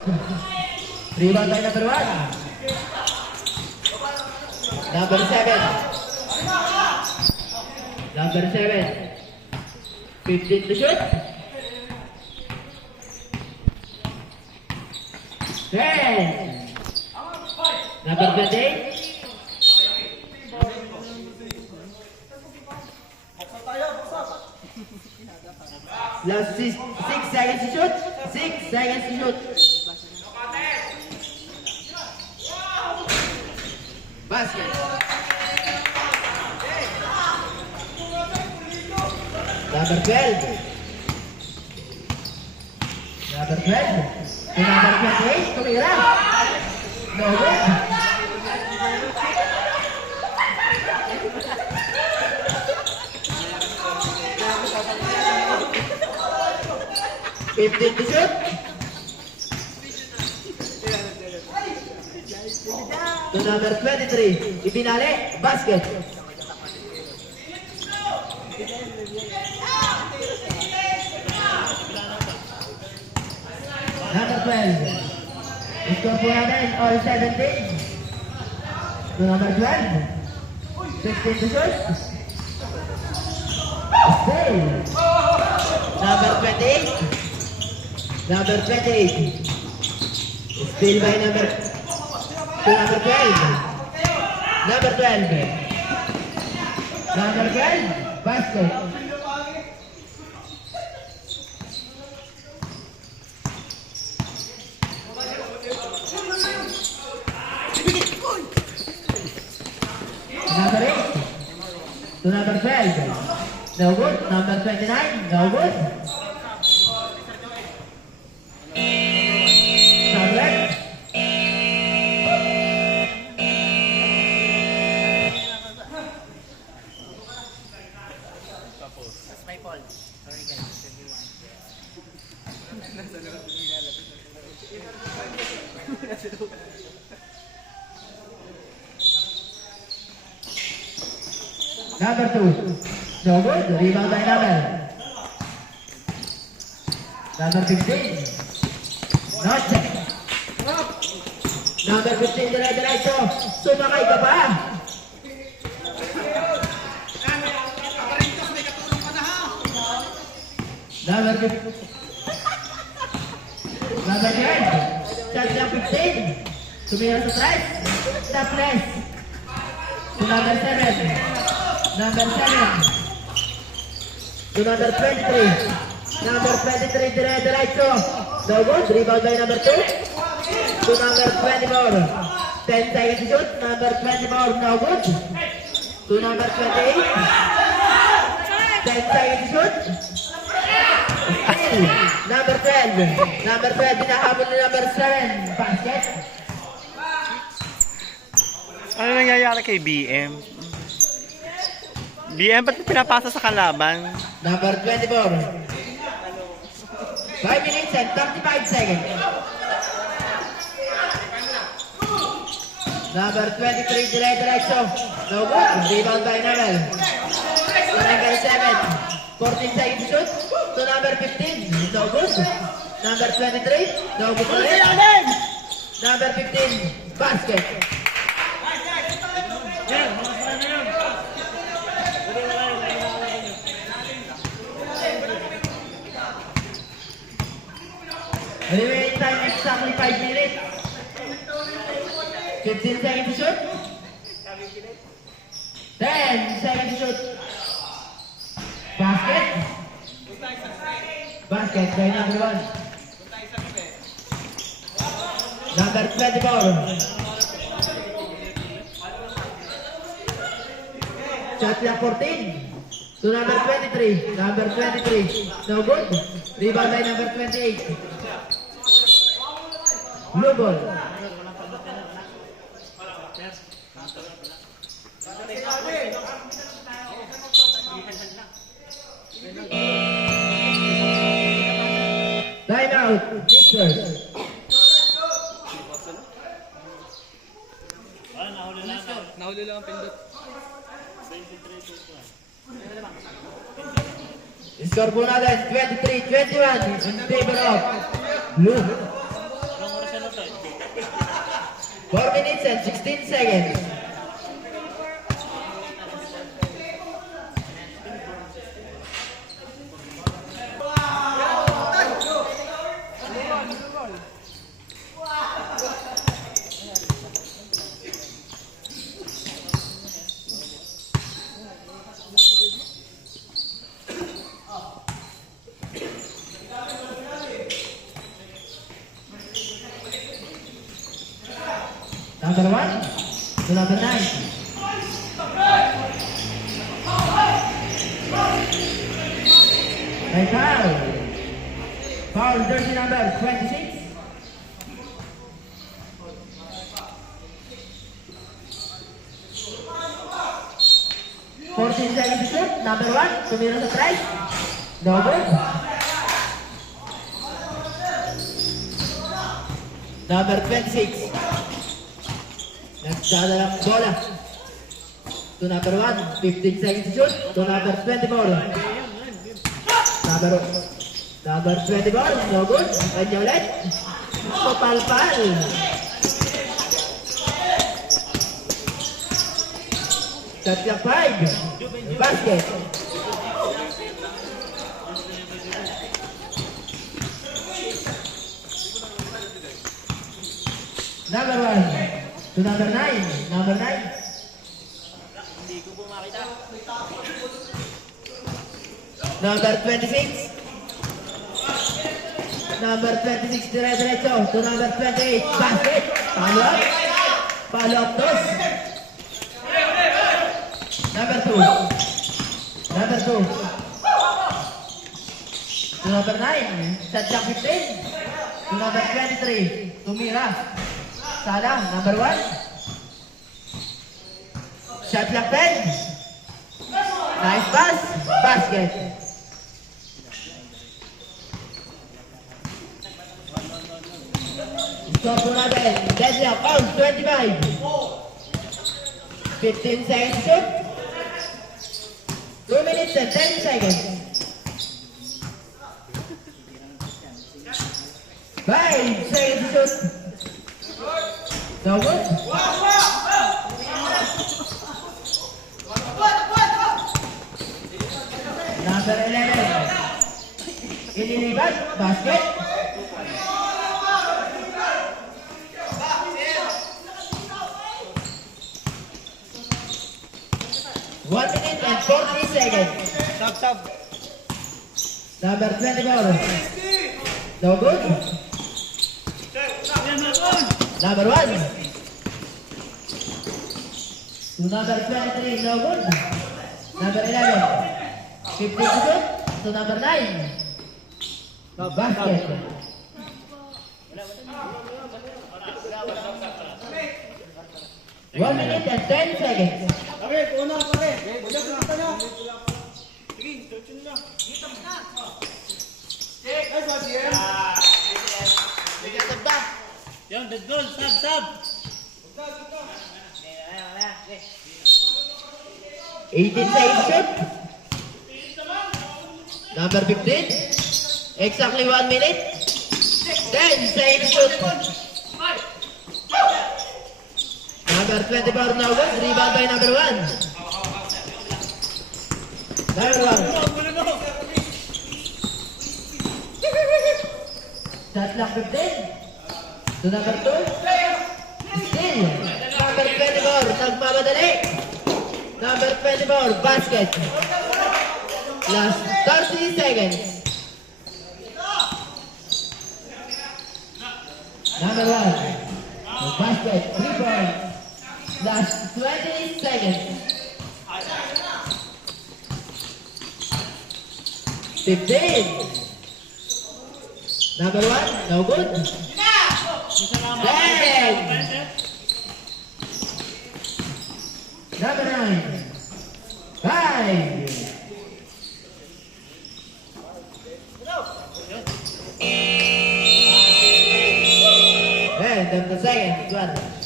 Rebound by number 1. Number 7. Number 7. 15 to shoot. 10. Number 28. Last 6 seconds to shoot. 6 seconds to shoot. Basket. Number 12. Number 12. To number 28. Tumira. No good. Fifteen to shoot. To number 23. Ibinali. Basket. Number 12. Score po natin all 17. To number 12. 16 to shoot. Stay. Number 28. Number 28. Steal by number 12. Number 12. Number 12. Basket. Number 8. To number 12. No good. Number 29. No good. Sublet. That's my fault. Sorry guys, everyone. Number 2. No good. Rebound by number. Number 15. Not check. Number 15, dire-diretso. Sumakay ka pa. Number 15. Number 10. Charge ng 15. Tumira sa strike. Stop press. To number 7. Number 7. To number 23. Number 23, dire-diretso. No good. Rebound by number 2. To number 24. 10 seconds to shoot. Number 24, no good. To number 28. 10 seconds to shoot. Steal. Number 12. Number 12, hinahabol ni number 7. Basket. Ano nangyayari kay BM? BM, ba't mo pinapasa sa kalaban? Number 24. 5 minutes and 35 seconds. Number 23, dire-diretso. No good. Rebound by Noel. To number 7. 14 seconds to shoot. To number 15. No good. Number 23. No good ulit. Number 15. Basket. Remaining time exactly 5 minutes. 15 seconds to shoot. 10 seconds to shoot. Basket. Basket by number 1. Number 24. Shot clock 14. To number 23. Number 23. No good. Rebound by number 28. Blue ball. Time out. Sixers. Nahuli lang ang pindot. Score po natin 23-21 in favor of Blue. 4 minutes and 16 seconds. Number 1 to number 9. May foul. Foul jersey number 26. Fourteen seconds to shoot. Number 1, tumira sa try. No good. Number 26. Nagdala lang bola. To number 1, 15 seconds to shoot. To number 24. Number 24, no good. Kanya ulit. Kupal-pal. Shot clock 5. Basket. Number 1 to number 9. Number 9. Number 26. Number 26 dire-diretso to number 28. Basket. Follow up. Follow up dos. Number 2. Number 2. To number 9. Shot clock 15. To number 23. Tumira. Salang. Number 1. Shot clock 10. Nice pass. Basket. Score po natin. Deadly up. Out. 25. 15 seconds shoot. 2 minutes and 10 seconds. 5 seconds to shoot. No good. Number 11. Ililipat. Basket. One minute and 40 seconds. Sub. Number 24. No good. Number 1. To number 23. No good. Number 11. 15 to shoot. To number 9. Basket. One minute and 10 seconds. Yon, the goal, sub. 18 seconds shoot. Number 15. Exactly 1 minute. 10 seconds shoot. Number 24 now good. Rebound by number 1. Number 1. Shot clock 15. To number 2. Still. Number 24. Nagmamadali. Number 24. Basket. Last 30 seconds. Number 1. Basket. 3 points. Last 20 seconds. 15. Number 1. No good. 10. Number 9. 5. And the second one.